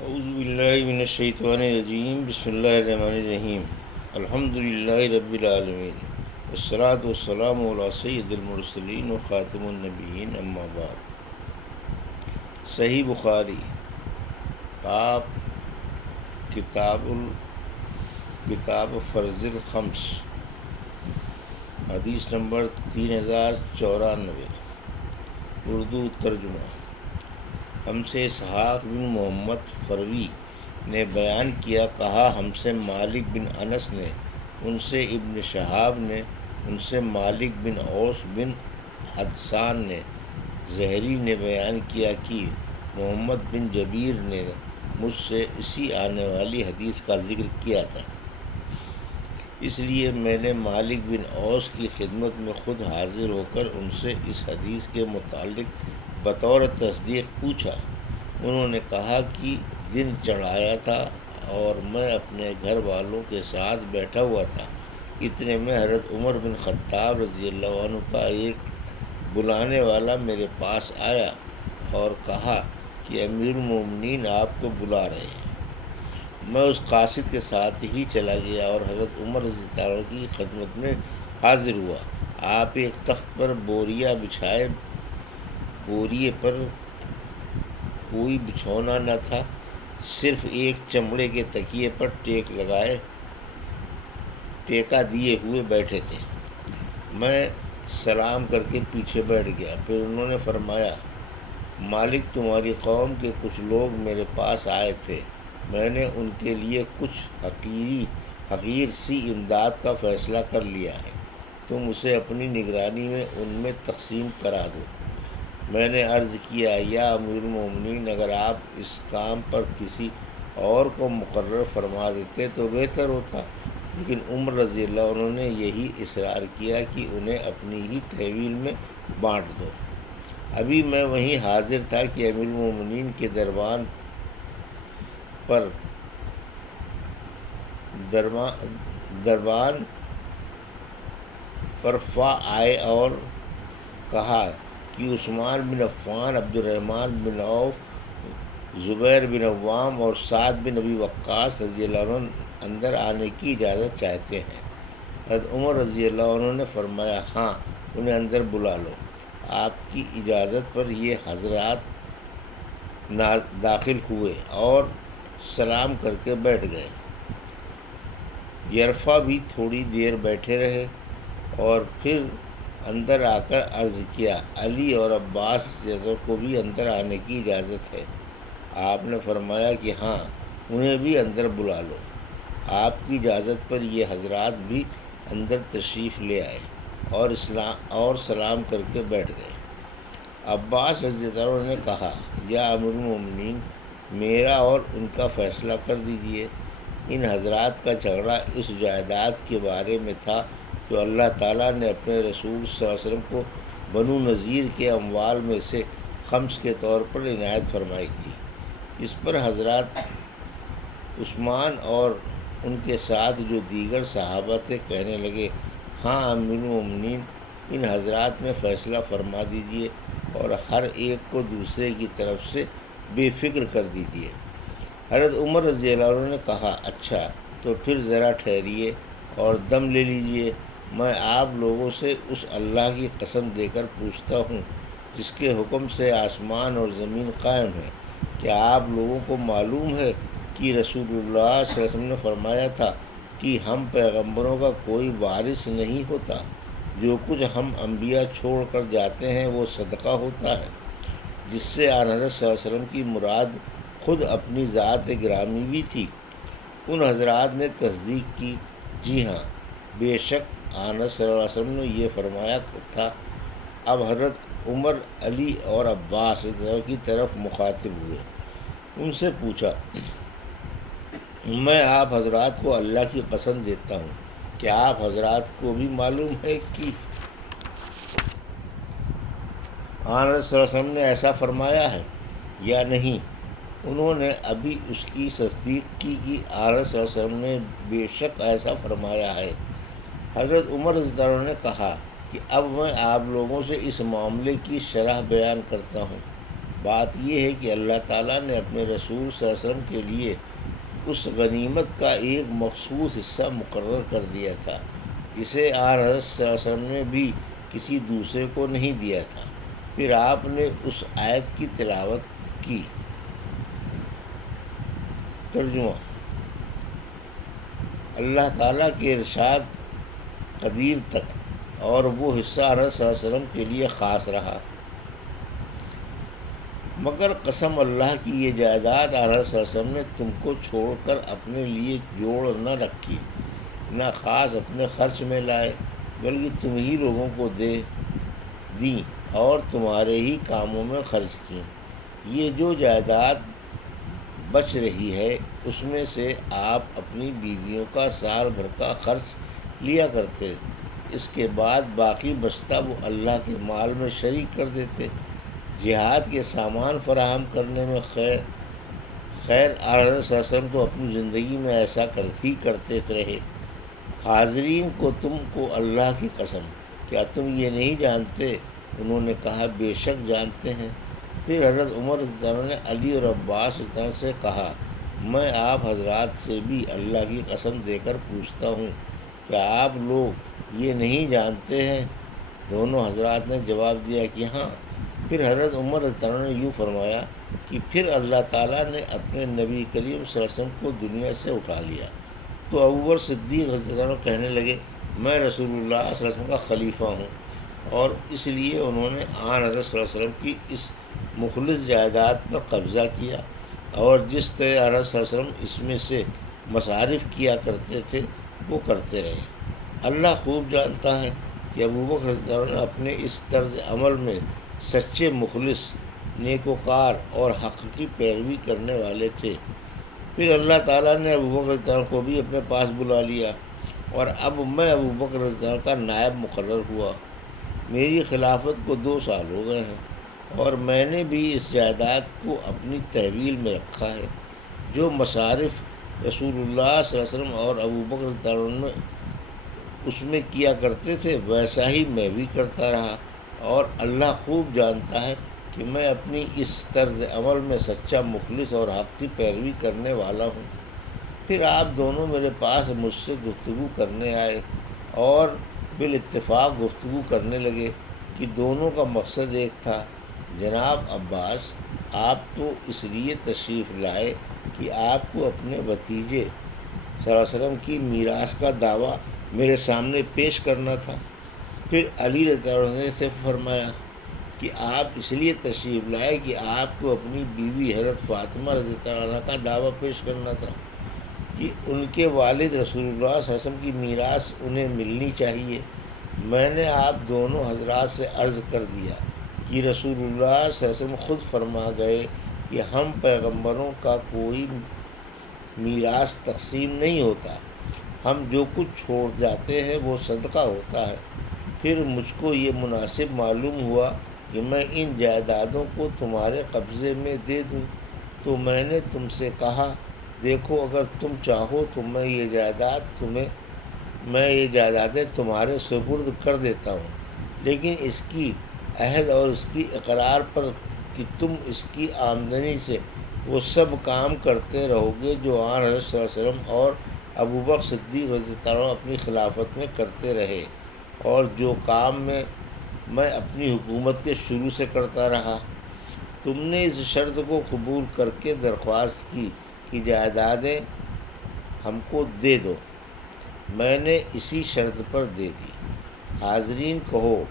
اعوذ باللہ من الشیطان الرجیم، بسم اللہ الرحمن الرحیم۔ الحمد للہ رب العالمین، والصلاة والسلام علی سید المرسلین و خاتم النبیین، اما بعد۔ صحیح بخاری، باب کتاب فرض الخمس، حدیث نمبر 3094، اردو ترجمہ۔ ہم سے اسحاق بن محمد فروی نے بیان کیا، کہا ہم سے مالک بن انس نے، ان سے ابن شہاب نے، ان سے مالک بن اوس بن حدثان نے، زہری نے بیان کیا کہ محمد بن جبیر نے مجھ سے اسی آنے والی حدیث کا ذکر کیا تھا، اس لیے میں نے مالک بن اوس کی خدمت میں خود حاضر ہو کر ان سے اس حدیث کے متعلق بطور تصدیق پوچھا۔ انہوں نے کہا کہ دن چڑھایا تھا اور میں اپنے گھر والوں کے ساتھ بیٹھا ہوا تھا، اتنے میں حضرت عمر بن خطاب رضی اللہ عنہ کا ایک بلانے والا میرے پاس آیا اور کہا کہ امیر المومنین آپ کو بلا رہے ہیں۔ میں اس قاصد کے ساتھ ہی چلا گیا اور حضرت عمر رضی اللہ عنہ کی خدمت میں حاضر ہوا۔ آپ ایک تخت پر بوریا بچھائے، بوریے پر کوئی بچھونا نہ تھا، صرف ایک چمڑے کے تکیے پر ٹیکا دیے ہوئے بیٹھے تھے۔ میں سلام کر کے پیچھے بیٹھ گیا۔ پھر انہوں نے فرمایا، مالک تمہاری قوم کے کچھ لوگ میرے پاس آئے تھے، میں نے ان کے لیے کچھ حقیر سی امداد کا فیصلہ کر لیا ہے، تم اسے اپنی نگرانی میں ان میں تقسیم کرا دو۔ میں نے عرض کیا، یا امیر المومنین، اگر آپ اس کام پر کسی اور کو مقرر فرما دیتے تو بہتر ہوتا، لیکن عمر رضی اللہ عنہ نے یہی اصرار کیا کہ انہیں اپنی ہی تحویل میں بانٹ دو۔ ابھی میں وہیں حاضر تھا کہ امیر المومنین کے دربان پر فا آئے اور کہا کہ عثمان بن عفان، عبد الرحمن بن عوف، زبیر بن عوام اور سعد بن ابی وقاص رضی اللہ عنہ اندر آنے کی اجازت چاہتے ہیں۔ حضرت عمر رضی اللہ عنہ نے فرمایا، ہاں، انہیں اندر بلا لو۔ آپ کی اجازت پر یہ حضرات داخل ہوئے اور سلام کر کے بیٹھ گئے۔ یرفع بھی تھوڑی دیر بیٹھے رہے اور پھر اندر آ کر عرض کیا، علی اور عباس کو بھی اندر آنے کی اجازت ہے؟ آپ نے فرمایا کہ ہاں، انہیں بھی اندر بلا لو۔ آپ کی اجازت پر یہ حضرات بھی اندر تشریف لے آئے اور سلام کر کے بیٹھ گئے۔ عباس رضی اللہ عنہ نے کہا، یا امیر المومنین، میرا اور ان کا فیصلہ کر دیجئے۔ ان حضرات کا جھگڑا اس جائیداد کے بارے میں تھا جو اللہ تعالیٰ نے اپنے رسول صلی اللہ علیہ وسلم کو بنو نذیر کے اموال میں سے خمس کے طور پر عنایت فرمائی تھی۔ اس پر حضرات عثمان اور ان کے ساتھ جو دیگر صحابہ تھے کہنے لگے، ہاں امیر المومنین، ان حضرات میں فیصلہ فرما دیجئے اور ہر ایک کو دوسرے کی طرف سے بے فکر کر دیجئے۔ حضرت عمر رضی اللہ عنہ نے کہا، اچھا، تو پھر ذرا ٹھہریے اور دم لے لیجئے۔ میں آپ لوگوں سے اس اللہ کی قسم دے کر پوچھتا ہوں جس کے حکم سے آسمان اور زمین قائم ہے، کیا آپ لوگوں کو معلوم ہے کہ رسول اللہ صلی اللہ علیہ وسلم نے فرمایا تھا کہ ہم پیغمبروں کا کوئی وارث نہیں ہوتا، جو کچھ ہم انبیاء چھوڑ کر جاتے ہیں وہ صدقہ ہوتا ہے، جس سے آن حضرت صلی اللہ علیہ وسلم کی مراد خود اپنی ذات گرامی بھی تھی۔ ان حضرات نے تصدیق کی، جی ہاں، بے شک آن حضرت صلی اللہ علیہ وسلم نے یہ فرمایا تھا۔ اب حضرت عمر علی اور عباس کی طرف مخاطب ہوئے، ان سے پوچھا، میں آپ حضرات کو اللہ کی قسم دیتا ہوں، کیا آپ حضرات کو بھی معلوم ہے کہ آن حضرت صلی اللہ علیہ وسلم نے ایسا فرمایا ہے یا نہیں؟ انہوں نے ابھی اس کی تصدیق کی کہ آن حضرت صلی اللہ علیہ وسلم نے بے شک ایسا فرمایا ہے۔ حضرت عمر رضی اللہ عنہ نے کہا کہ اب میں آپ لوگوں سے اس معاملے کی شرح بیان کرتا ہوں۔ بات یہ ہے کہ اللہ تعالیٰ نے اپنے رسول صلی اللہ علیہ وسلم کے لیے اس غنیمت کا ایک مخصوص حصہ مقرر کر دیا تھا جسے آن حضرت صلی اللہ علیہ وسلم نے بھی کسی دوسرے کو نہیں دیا تھا۔ پھر آپ نے اس آیت کی تلاوت کی۔ ترجمہ: اللہ تعالیٰ کے ارشاد قدیر تک اور وہ حصہ حضرت صلی اللہ علیہ وسلم کے لیے خاص رہا، مگر قسم اللہ کی یہ جائیداد حضرت صلی اللہ علیہ وسلم نے تم کو چھوڑ کر اپنے لیے جوڑ نہ رکھی، نہ خاص اپنے خرچ میں لائے، بلکہ تم ہی لوگوں کو دیں اور تمہارے ہی کاموں میں خرچ کیں۔ یہ جو جائیداد بچ رہی ہے اس میں سے آپ اپنی بیویوں کا سال بھر کا خرچ لیا کرتے، اس کے بعد باقی بچتا وہ اللہ کے مال میں شریک کر دیتے۔ جہاد کے سامان فراہم کرنے میں خیر حضرت صلی اللہ علیہ وسلم تو اپنی زندگی میں ایسا کرتے رہے۔ حاضرین کو تم کو اللہ کی قسم، کیا تم یہ نہیں جانتے؟ انہوں نے کہا بے شک جانتے ہیں۔ پھر حضرت عمر رضی اللہ عنہ نے علی اور عباس رضی اللہ عنہ سے کہا میں آپ حضرات سے بھی اللہ کی قسم دے کر پوچھتا ہوں، کیا آپ لوگ یہ نہیں جانتے ہیں؟ دونوں حضرات نے جواب دیا کہ ہاں۔ پھر حضرت عمر رضی اللہ عنہ نے یوں فرمایا کہ پھر اللہ تعالیٰ نے اپنے نبی کریم صلی اللہ علیہ وسلم کو دنیا سے اٹھا لیا تو ابوبکر صدیق رضی اللہ عنہ کہنے لگے میں رسول اللہ صلی اللہ علیہ وسلم کا خلیفہ ہوں، اور اس لیے انہوں نے آن حضرت صلی اللہ علیہ وسلم کی اس مخلص جائیداد پر قبضہ کیا، اور جس طرح حضرت صلی اللہ علیہ وسلم اس میں سے مصارف کیا کرتے تھے وہ کرتے رہے۔ اللہ خوب جانتا ہے کہ ابوبکر رضی اللہ عنہ اپنے اس طرز عمل میں سچے مخلص، نیکوکار اور حق کی پیروی کرنے والے تھے۔ پھر اللہ تعالیٰ نے ابوبکر رضی اللہ عنہ کو بھی اپنے پاس بلا لیا، اور اب میں ابوبکر رضی اللہ عنہ کا نائب مقرر ہوا۔ میری خلافت کو 2 سال ہو گئے ہیں، اور میں نے بھی اس جائیداد کو اپنی تحویل میں رکھا ہے۔ جو مصارف رسول اللہ صلی اللہ علیہ وسلم اور ابوبکر رضی اللہ عنہ اس میں کیا کرتے تھے ویسا ہی میں بھی کرتا رہا، اور اللہ خوب جانتا ہے کہ میں اپنی اس طرز عمل میں سچا مخلص اور حق کی پیروی کرنے والا ہوں۔ پھر آپ دونوں میرے پاس مجھ سے گفتگو کرنے آئے اور بالاتفاق گفتگو کرنے لگے کہ دونوں کا مقصد ایک تھا۔ جناب عباس، آپ تو اس لیے تشریف لائے کہ آپ کو اپنے بھتیجے صلی اللہ علیہ وسلم کی میراث کا دعویٰ میرے سامنے پیش کرنا تھا۔ پھر علی رضی اللہ عنہ سے فرمایا کہ آپ اس لیے تشریف لائے کہ آپ کو اپنی بیوی حضرت فاطمہ رضی اللہ عنہ کا دعویٰ پیش کرنا تھا کہ ان کے والد رسول اللہ صلی اللہ علیہ وسلم کی میراث انہیں ملنی چاہیے۔ میں نے آپ دونوں حضرات سے عرض کر دیا کہ رسول اللہ صلی اللہ علیہ وسلم خود فرما گئے کہ ہم پیغمبروں کا کوئی میراث تقسیم نہیں ہوتا، ہم جو کچھ چھوڑ جاتے ہیں وہ صدقہ ہوتا ہے۔ پھر مجھ کو یہ مناسب معلوم ہوا کہ میں ان جائیدادوں کو تمہارے قبضے میں دے دوں، تو میں نے تم سے کہا دیکھو اگر تم چاہو تو میں یہ جائیدادیں تمہارے سپرد کر دیتا ہوں، لیکن اس کی عہد اور اس کی اقرار پر کہ تم اس کی آمدنی سے وہ سب کام کرتے رہو گے جو آن حضرت صلی اللہ علیہ وسلم اور ابوبکر صدیق رضی اللہ عنہ اپنی خلافت میں کرتے رہے، اور جو کام میں اپنی حکومت کے شروع سے کرتا رہا۔ تم نے اس شرط کو قبول کر کے درخواست کی کہ جائیدادیں ہم کو دے دو، میں نے اسی شرط پر دے دی۔ حاضرین کہو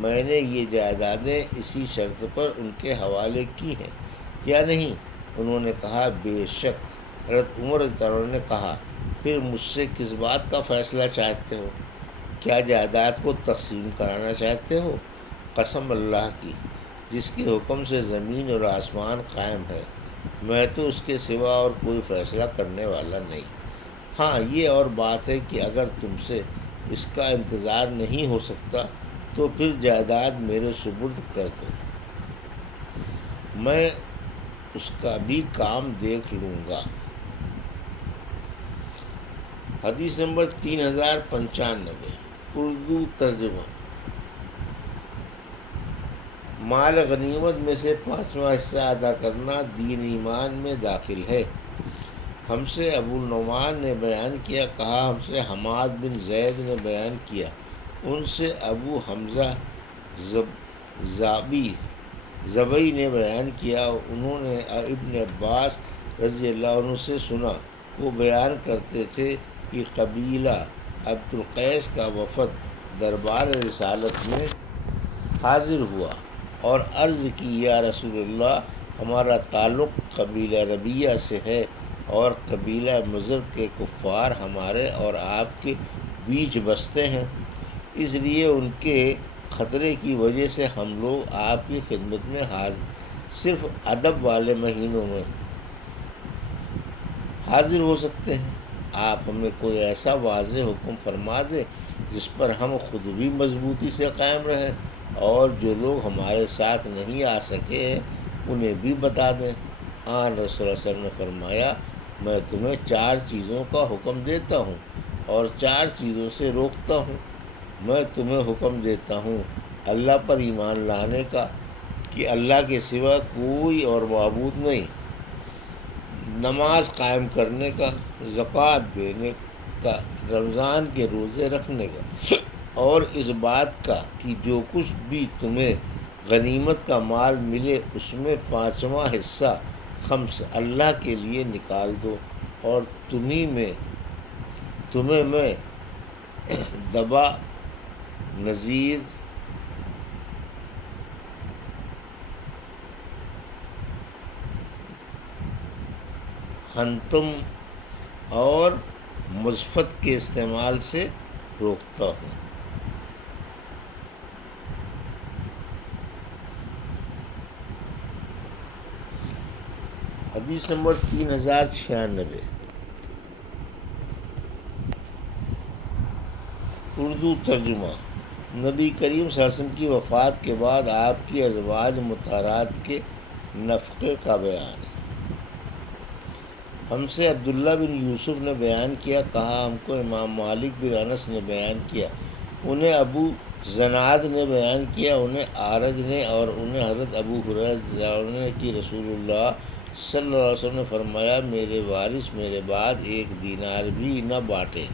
میں نے یہ جائیدادیں اسی شرط پر ان کے حوالے کی ہیں یا نہیں؟ انہوں نے کہا بے شک۔ حضرت عمر رضی اللہ عنہ نے کہا پھر مجھ سے کس بات کا فیصلہ چاہتے ہو؟ کیا جائیداد کو تقسیم کرانا چاہتے ہو؟ قسم اللہ کی جس کے حکم سے زمین اور آسمان قائم ہے، میں تو اس کے سوا اور کوئی فیصلہ کرنے والا نہیں۔ ہاں یہ اور بات ہے کہ اگر تم سے اس کا انتظار نہیں ہو سکتا تو پھر جائیداد میرے سپرد کر دو، میں اس کا بھی کام دیکھ لوں گا۔ حدیث نمبر 3095 اردو ترجمہ۔ مال غنیمت میں سے 5واں حصہ ادا کرنا دین ایمان میں داخل ہے۔ ہم سے ابو النعمان نے بیان کیا، کہا ہم سے حماد بن زید نے بیان کیا، ان سے ابو حمزہ زبی نے بیان کیا، انہوں نے ابن عباس رضی اللہ عنہ سے سنا، وہ بیان کرتے تھے کہ قبیلہ عبد القیس کا وفد دربار رسالت میں حاضر ہوا اور عرض کی، یا رسول اللہ، ہمارا تعلق قبیلہ ربیہ سے ہے اور قبیلہ مضر کے کفار ہمارے اور آپ کے بیچ بستے ہیں، اس لیے ان کے خطرے کی وجہ سے ہم لوگ آپ کی خدمت میں صرف ادب والے مہینوں میں حاضر ہو سکتے ہیں۔ آپ ہمیں کوئی ایسا واضح حکم فرما دیں جس پر ہم خود بھی مضبوطی سے قائم رہیں، اور جو لوگ ہمارے ساتھ نہیں آ سکے انہیں بھی بتا دیں۔ آن رسول اللہ صلی اللہ علیہ وسلم نے فرمایا، میں تمہیں 4 چیزوں کا حکم دیتا ہوں اور 4 چیزوں سے روکتا ہوں۔ میں تمہیں حکم دیتا ہوں اللہ پر ایمان لانے کا کہ اللہ کے سوا کوئی اور معبود نہیں، نماز قائم کرنے کا، زکوٰۃ دینے کا، رمضان کے روزے رکھنے کا، اور اس بات کا کہ جو کچھ بھی تمہیں غنیمت کا مال ملے اس میں 5واں حصہ خمس اللہ کے لیے نکال دو، اور تمہیں میں دبا، نذیر، حنطم اور مزفت کے استعمال سے روکتا ہوں۔ حدیث نمبر 3096، اردو ترجمہ۔ نبی کریم صلی اللہ علیہ وسلم کی وفات کے بعد آپ کی ازواج مطہرات کے نفقے کا بیان۔ ہم سے عبداللہ بن یوسف نے بیان کیا، کہا ہم کو امام مالک بن انس نے بیان کیا، انہیں ابو زناد نے بیان کیا، انہیں اعرج نے، اور انہیں حضرت ابو ہریرہ رضی اللہ عنہ نے کہ رسول اللہ صلی اللہ علیہ وسلم نے فرمایا، میرے وارث میرے بعد 1 دینار بھی نہ بانٹیں،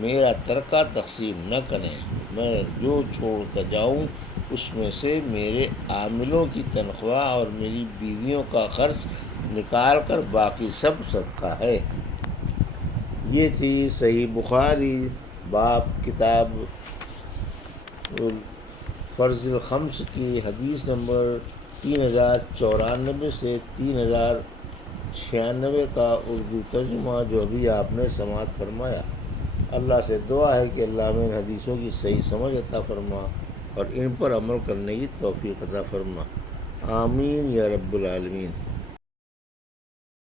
میرا ترکہ تقسیم نہ کریں، میں جو چھوڑ کر جاؤں اس میں سے میرے عاملوں کی تنخواہ اور میری بیویوں کا خرچ نکال کر باقی سب صدقہ ہے۔ یہ تھی صحیح بخاری باب کتاب فرض الخمس کی حدیث نمبر 3094 سے 3096 کا اردو ترجمہ، جو ابھی آپ نے سماعت فرمایا۔ اللہ سے دعا ہے کہ اللہ ہمیں ان حدیثوں کی صحیح سمجھ عطا فرما اور ان پر عمل کرنے کی توفیق عطا فرما، آمین یا رب العالمین۔